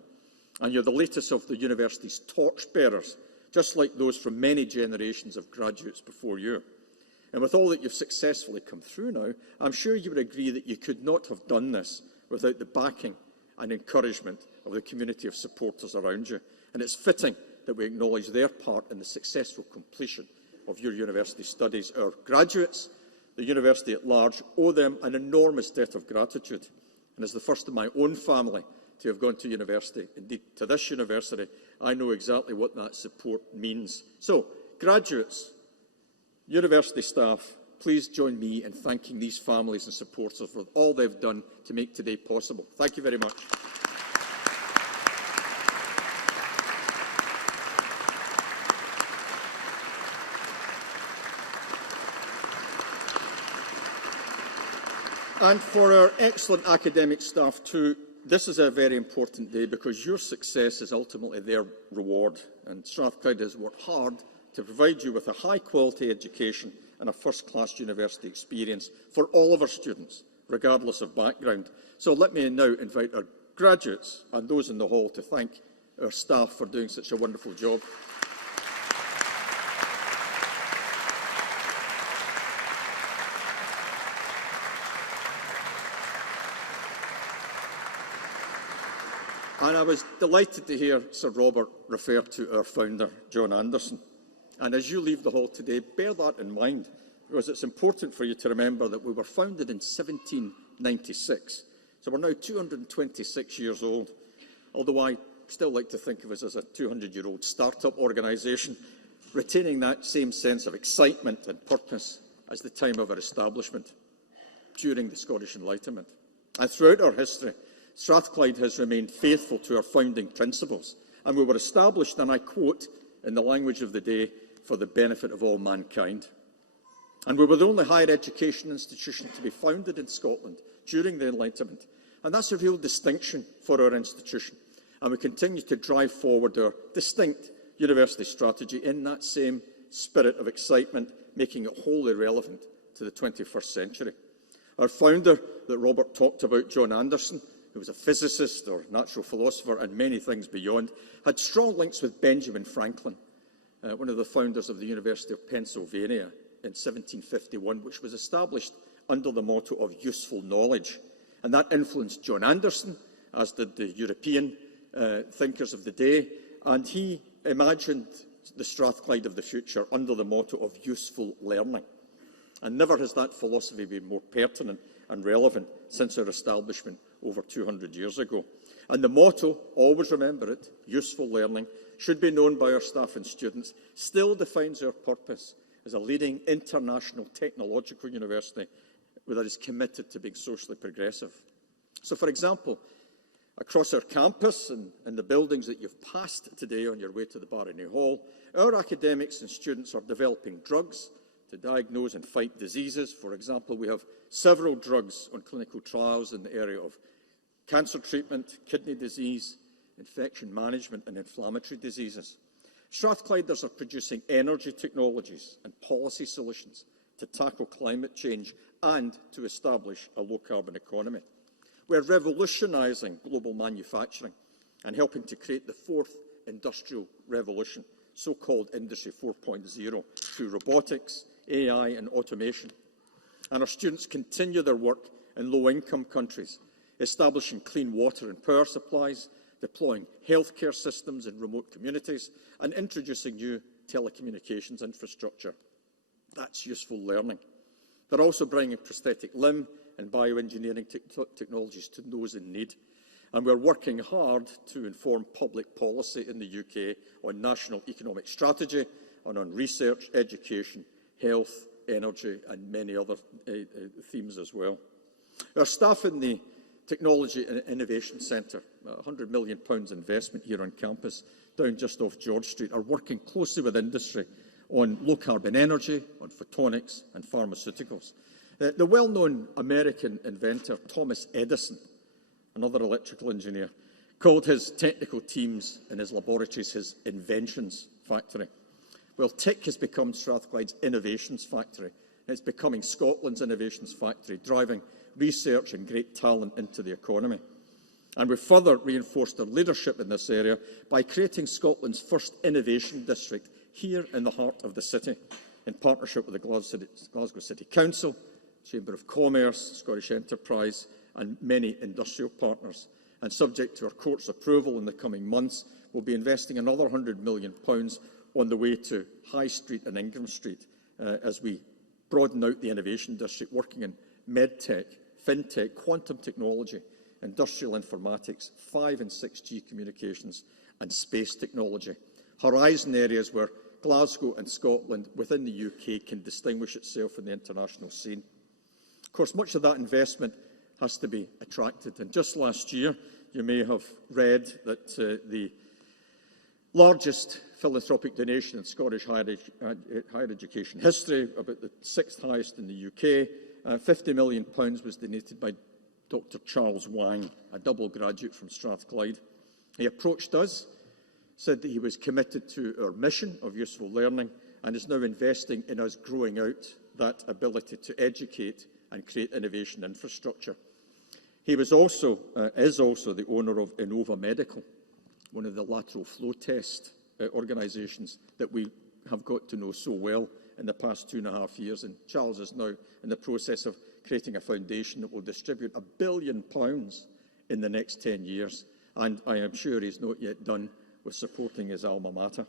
And you're the latest of the university's torchbearers, just like those from many generations of graduates before you. And with all that you've successfully come through now, I'm sure you would agree that you could not have done this without the backing and encouragement of the community of supporters around you. And it's fitting that we acknowledge their part in the successful completion of your university studies. Our graduates, the university at large, owe them an enormous debt of gratitude. And as the first of my own family to have gone to university, indeed to this university, I know exactly what that support means. So, graduates, university staff, please join me in thanking these families and supporters for all they've done to make today possible. Thank you very much. And for our excellent academic staff too, this is a very important day because your success is ultimately their reward. And Strathclyde has worked hard to provide you with a high-quality education and a first-class university experience for all of our students, regardless of background. So let me now invite our graduates and those in the hall to thank our staff for doing such a wonderful job. And I was delighted to hear Sir Robert refer to our founder, John Anderson. And as you leave the hall today, bear that in mind, because it's important for you to remember that we were founded in 1796. So we're now 226 years old, although I still like to think of us as a 200-year-old start-up organisation, retaining that same sense of excitement and purpose as the time of our establishment during the Scottish Enlightenment. And throughout our history, Strathclyde has remained faithful to our founding principles, and we were established, and I quote, in the language of the day, for the benefit of all mankind. And we were the only higher education institution to be founded in Scotland during the Enlightenment, and that's a real distinction for our institution. And we continue to drive forward our distinct university strategy in that same spirit of excitement, making it wholly relevant to the 21st century. Our founder that Robert talked about, John Anderson, who was a physicist or natural philosopher and many things beyond, had strong links with Benjamin Franklin, one of the founders of the University of Pennsylvania in 1751, which was established under the motto of useful knowledge. And that influenced John Anderson, as did the European thinkers of the day, and he imagined the Strathclyde of the future under the motto of useful learning. And never has that philosophy been more pertinent and relevant since our establishment over 200 years ago. And the motto, always remember it, useful learning, should be known by our staff and students, still defines our purpose as a leading international technological university that is committed to being socially progressive. So, for example, across our campus and in the buildings that you've passed today on your way to the Barony Hall, our academics and students are developing drugs to diagnose and fight diseases. For example, we have several drugs on clinical trials in the area of cancer treatment, kidney disease, infection management and inflammatory diseases. Strathclyders are producing energy technologies and policy solutions to tackle climate change and to establish a low-carbon economy. We're revolutionising global manufacturing and helping to create the fourth industrial revolution, so-called Industry 4.0, through robotics, AI and automation. And our students continue their work in low-income countries, establishing clean water and power supplies, deploying healthcare systems in remote communities, and introducing new telecommunications infrastructure. That's useful learning. They're also bringing prosthetic limb and bioengineering technologies to those in need. And we're working hard to inform public policy in the UK on national economic strategy and on research, education, health, energy, and many other themes as well. Our staff in the Technology and Innovation Centre, £100 million investment here on campus, down just off George Street, are working closely with industry on low-carbon energy, on photonics and pharmaceuticals. The well-known American inventor Thomas Edison, another electrical engineer, called his technical teams in his laboratories his inventions factory. Well, TIC has become Strathclyde's innovations factory. It's becoming Scotland's innovations factory, driving research and great talent into the economy. And we've further reinforced our leadership in this area by creating Scotland's first innovation district here in the heart of the city. in partnership with the Glasgow City Council, Chamber of Commerce, Scottish Enterprise and many industrial partners. And subject to our court's approval in the coming months, we'll be investing another £100 million on the way to High Street and Ingram Street as we broaden out the innovation district, working in medtech, fintech, quantum technology, industrial informatics, 5 and 6G communications and space technology. Horizon areas where Glasgow and Scotland within the UK can distinguish itself in the international scene. Of course, much of that investment has to be attracted. And just last year, you may have read that the largest philanthropic donation in Scottish higher education history, about the 6th highest in the UK, £50 million was donated by Dr. Charles Wang, a double graduate from Strathclyde. He approached us, said that he was committed to our mission of useful learning and is now investing in us growing out that ability to educate and create innovation infrastructure. He is also the owner of Innova Medical, one of the lateral flow test organisations that we have got to know so well in the past 2.5 years. And Charles is now in the process of creating a foundation that will distribute £1 billion in the next 10 years. And I am sure he's not yet done with supporting his alma mater.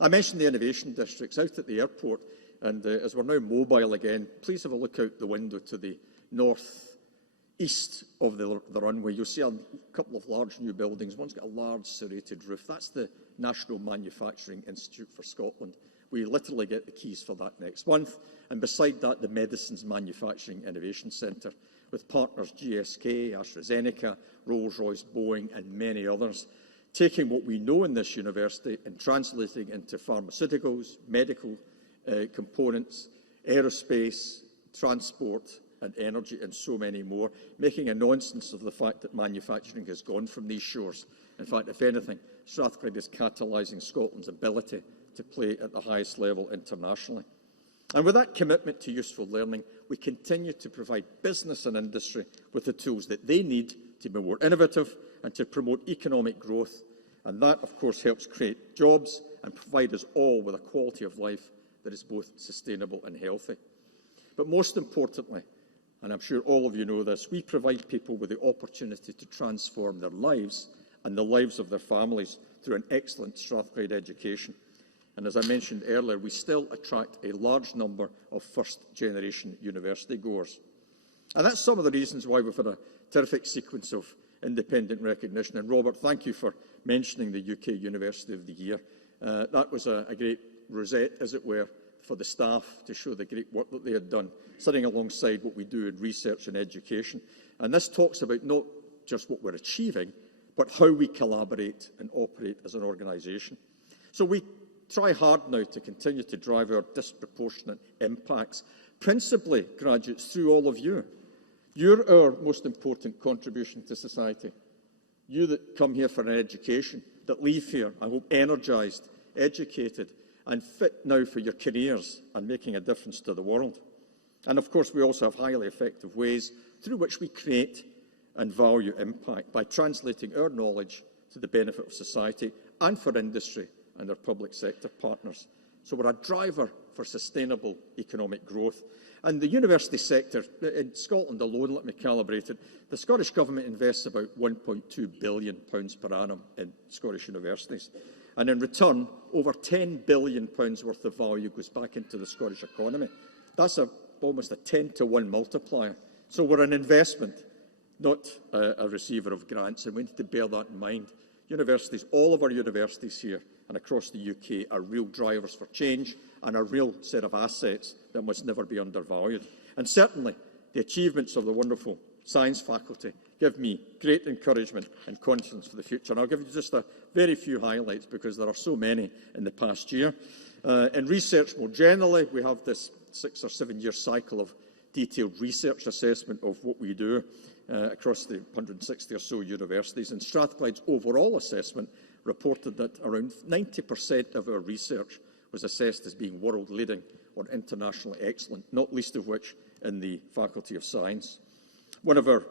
I mentioned the innovation districts out at the airport, and as we're now mobile again, please have a look out the window to the north-east of the runway. You'll see a couple of large new buildings. One's got a large serrated roof. That's the National Manufacturing Institute for Scotland. We literally get the keys for that next month. And beside that, the Medicines Manufacturing Innovation Centre, with partners GSK, AstraZeneca, Rolls-Royce, Boeing and many others, taking what we know in this university and translating into pharmaceuticals, medical components, aerospace, transport and energy and so many more, making a nonsense of the fact that manufacturing has gone from these shores. In fact, if anything, Strathclyde is catalysing Scotland's ability to play at the highest level internationally. And with that commitment to useful learning, we continue to provide business and industry with the tools that they need to be more innovative and to promote economic growth. And that, of course, helps create jobs and provide us all with a quality of life that is both sustainable and healthy. But most importantly, and I'm sure all of you know this, we provide people with the opportunity to transform their lives and the lives of their families through an excellent Strathclyde education. And as I mentioned earlier, we still attract a large number of first-generation university goers. And that's some of the reasons why we've had a terrific sequence of independent recognition. And Robert, thank you for mentioning the UK University of the Year. That was a great rosette, as it were, for the staff to show the great work that they had done, sitting alongside what we do in research and education. And this talks about not just what we're achieving, but how we collaborate and operate as an organisation. So we try hard now to continue to drive our disproportionate impacts, principally, graduates, through all of you. You're our most important contribution to society. You that come here for an education, that leave here, I hope, energised, educated, and fit now for your careers and making a difference to the world. And of course, we also have highly effective ways through which we create and value impact by translating our knowledge to the benefit of society and for industry and our public sector partners. So we're a driver for sustainable economic growth. And the university sector, in Scotland alone, let me calibrate it, the Scottish Government invests about £1.2 billion per annum in Scottish universities. And in return, over £10 billion worth of value goes back into the Scottish economy. That's almost a 10-to-1 multiplier. So we're an investment, not a receiver of grants, and we need to bear that in mind. Universities, all of our universities here and across the UK are real drivers for change and a real set of assets that must never be undervalued. And certainly, the achievements of the wonderful science faculty give me great encouragement and confidence for the future. And I'll give you just a very few highlights because there are so many in the past year. In research more generally, we have this 6 or 7 year cycle of detailed research assessment of what we do across the 160 or so universities. And Strathclyde's overall assessment reported that around 90% of our research was assessed as being world-leading or internationally excellent, not least of which in the Faculty of Science. One of our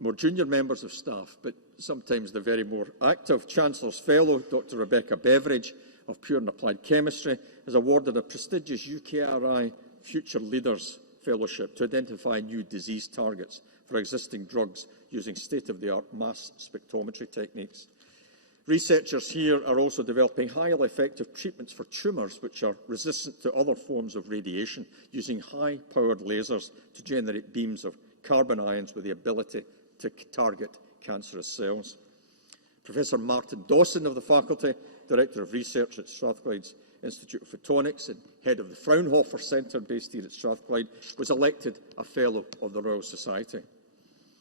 more junior members of staff, but sometimes the very more active Chancellor's Fellow, Dr. Rebecca Beveridge, of Pure and Applied Chemistry, has awarded a prestigious UKRI Future Leaders Fellowship to identify new disease targets for existing drugs using state-of-the-art mass spectrometry techniques. Researchers here are also developing highly effective treatments for tumours which are resistant to other forms of radiation, using high-powered lasers to generate beams of carbon ions with the ability to target cancerous cells. Professor Martin Dawson of the faculty, Director of Research at Strathclyde's Institute of Photonics and head of the Fraunhofer Centre based here at Strathclyde, was elected a Fellow of the Royal Society.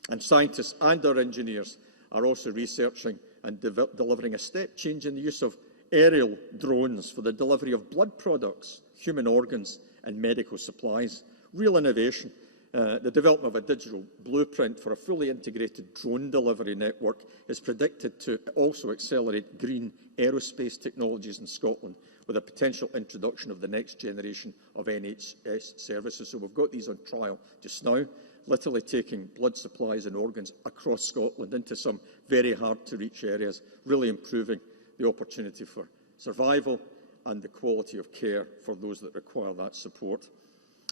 And scientists and our engineers are also researching and delivering a step change in the use of aerial drones for the delivery of blood products, human organs and medical supplies. Real innovation. The development of a digital blueprint for a fully integrated drone delivery network is predicted to also accelerate green aerospace technologies in Scotland, with a potential introduction of the next generation of NHS services. So we've got these on trial just now, literally taking blood supplies and organs across Scotland into some very hard-to-reach areas, really improving the opportunity for survival and the quality of care for those that require that support.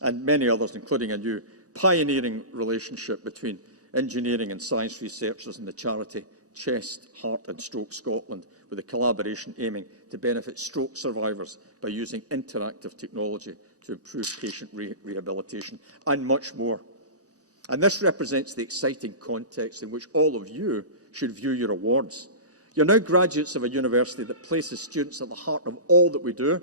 And many others, including a new pioneering relationship between engineering and science researchers and the charity Chest, Heart and Stroke Scotland, with a collaboration aiming to benefit stroke survivors by using interactive technology to improve patient rehabilitation, and much more. And this represents the exciting context in which all of you should view your awards. You're now graduates of a university that places students at the heart of all that we do,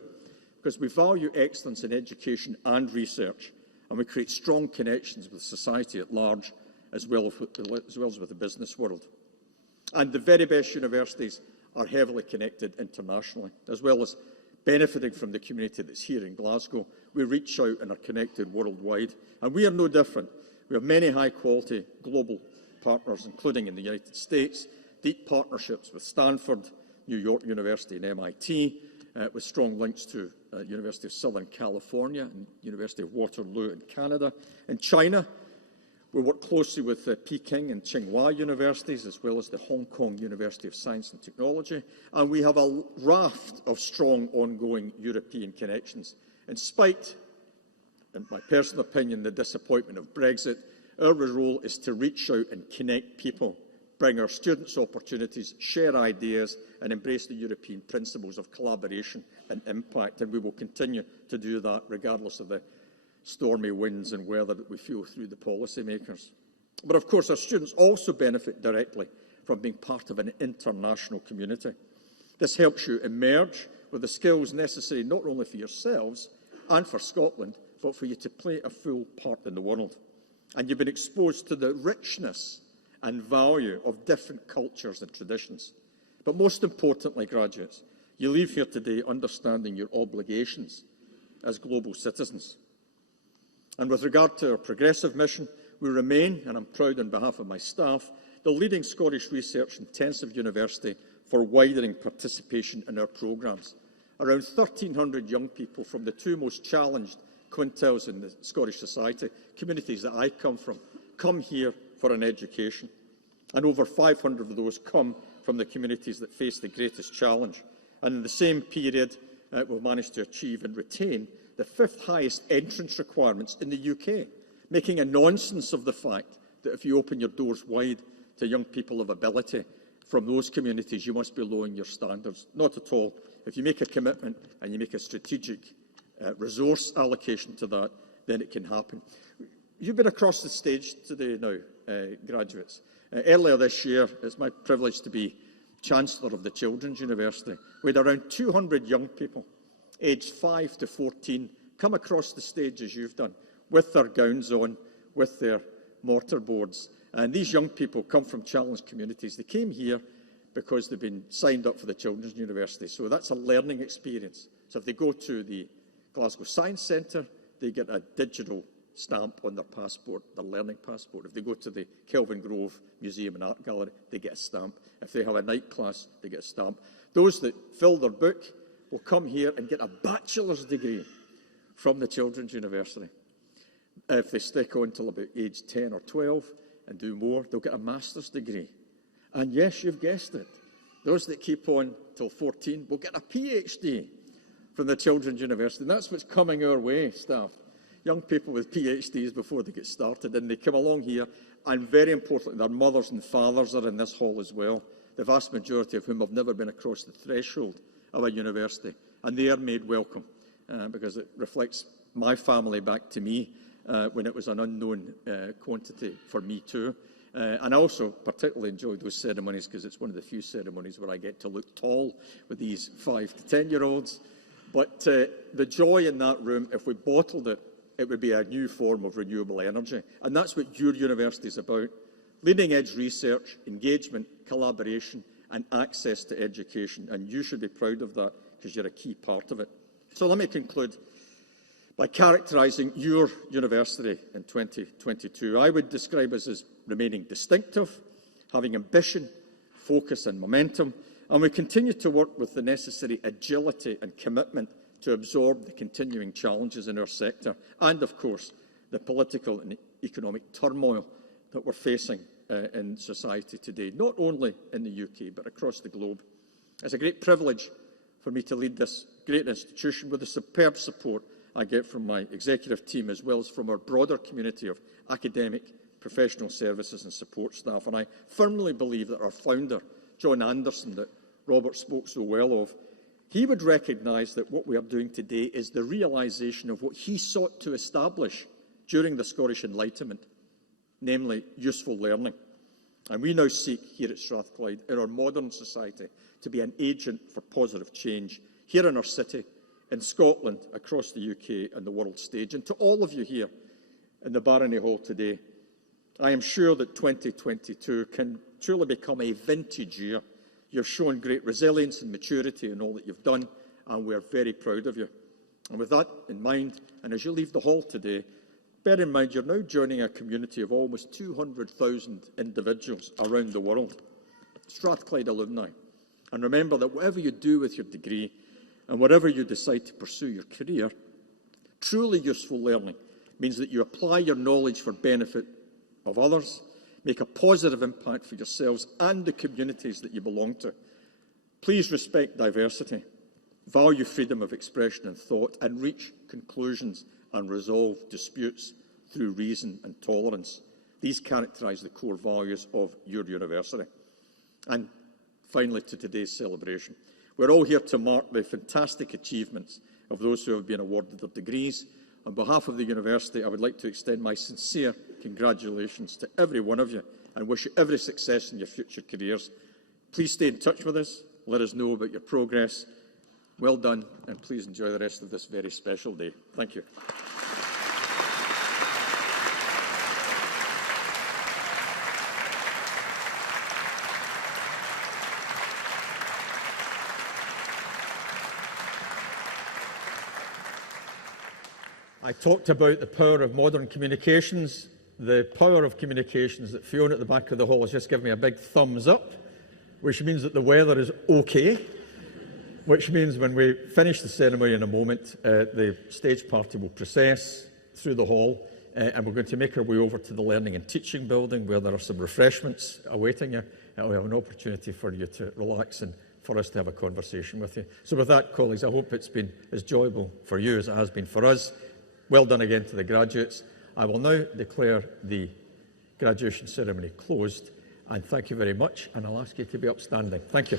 because we value excellence in education and research, and we create strong connections with society at large, as well as with the business world. And the very best universities are heavily connected internationally, as well as benefiting from the community that's here in Glasgow. We reach out and are connected worldwide, and we are no different. We have many high-quality global partners, including in the United States, deep partnerships with Stanford, New York University and MIT, with strong links to University of Southern California and University of Waterloo in Canada. In China, we work closely with Peking and Tsinghua universities, as well as the Hong Kong University of Science and Technology. And we have a raft of strong ongoing European connections. In spite, in my personal opinion, the disappointment of Brexit, our role is to reach out and connect people, bring our students opportunities, share ideas, and embrace the European principles of collaboration and impact. And we will continue to do that regardless of the stormy winds and weather that we feel through the policymakers. But of course, our students also benefit directly from being part of an international community. This helps you emerge with the skills necessary not only for yourselves and for Scotland, but for you to play a full part in the world. And you've been exposed to the richness and value of different cultures and traditions. But most importantly, graduates, you leave here today understanding your obligations as global citizens. And with regard to our progressive mission, we remain, and I'm proud on behalf of my staff, the leading Scottish research-intensive university for widening participation in our programmes. Around 1,300 young people from the two most challenged quintiles in the Scottish society, communities that I come from, come here for an education. And over 500 of those come from the communities that face the greatest challenge. And in the same period, we've managed to achieve and retain the fifth highest entrance requirements in the UK, making a nonsense of the fact that if you open your doors wide to young people of ability from those communities, you must be lowering your standards. Not at all. If you make a commitment and you make a strategic resource allocation to that, then it can happen. You've been across the stage today now, graduates. Earlier this year, it's my privilege to be Chancellor of the Children's University. We had around 200 young people, aged 5 to 14, come across the stage as you've done, with their gowns on, with their mortarboards. And these young people come from challenged communities. They came here because they've been signed up for the Children's University. So that's a learning experience. So if they go to the Glasgow Science Centre, they get a digital stamp on their passport, their learning passport. If they go to the Kelvin Grove Museum and Art Gallery, they get a stamp. If they have a night class, they get a stamp. Those that fill their book will come here and get a bachelor's degree from the Children's University. If they stick on till about age 10 or 12 and do more, they'll get a master's degree. And yes, you've guessed it, Those that keep on till 14 will get a PhD from the Children's University. And that's what's coming our way, staff. Young people with PhDs before they get started, and they come along here, and very importantly, their mothers and fathers are in this hall as well, the vast majority of whom have never been across the threshold of a university, and they are made welcome because it reflects my family back to me when it was an unknown quantity for me too. And I also particularly enjoy those ceremonies because it's one of the few ceremonies where I get to look tall with these 5 to 10-year-olds. But the joy in that room, if we bottled it, it would be a new form of renewable energy. And that's what your university is about. Leading edge research, engagement, collaboration, and access to education. And you should be proud of that because you're a key part of it. So let me conclude by characterising your university in 2022. I would describe us as remaining distinctive, having ambition, focus and momentum, and we continue to work with the necessary agility and commitment to absorb the continuing challenges in our sector and, of course, the political and economic turmoil that we're facing in society today, not only in the UK but across the globe. It's a great privilege for me to lead this great institution with the superb support I get from my executive team as well as from our broader community of academic, professional services and support staff. And I firmly believe that our founder, John Anderson, that Robert spoke so well of, he would recognise that what we are doing today is the realisation of what he sought to establish during the Scottish Enlightenment, namely useful learning. And we now seek here at Strathclyde, in our modern society, to be an agent for positive change here in our city, in Scotland, across the UK and the world stage. And to all of you here in the Barony Hall today, I am sure that 2022 can truly become a vintage year. You've shown great resilience and maturity in all that you've done, and we're very proud of you. And with that in mind, and as you leave the hall today, bear in mind you're now joining a community of almost 200,000 individuals around the world, Strathclyde alumni. And remember that whatever you do with your degree, and whatever you decide to pursue your career, truly useful learning means that you apply your knowledge for benefit of others, make a positive impact for yourselves and the communities that you belong to. Please respect diversity, value freedom of expression and thought, and reach conclusions and resolve disputes through reason and tolerance. These characterise the core values of your university. And finally, to today's celebration. We're all here to mark the fantastic achievements of those who have been awarded their degrees. On behalf of the university, I would like to extend my sincere congratulations to every one of you and wish you every success in your future careers. Please stay in touch with us. Let us know about your progress. Well done, and please enjoy the rest of this very special day. Thank you. I talked about the power of modern communications, the power of communications that Fiona at the back of the hall has just given me a big thumbs up, which means that the weather is okay, which means when we finish the ceremony in a moment, the stage party will process through the hall and we're going to make our way over to the Learning and Teaching building where there are some refreshments awaiting you. And we have an opportunity for you to relax and for us to have a conversation with you. So with that, colleagues, I hope it's been as enjoyable for you as it has been for us. Well done again to the graduates. I will now declare the graduation ceremony closed, and thank you very much, and I'll ask you to be upstanding. Thank you.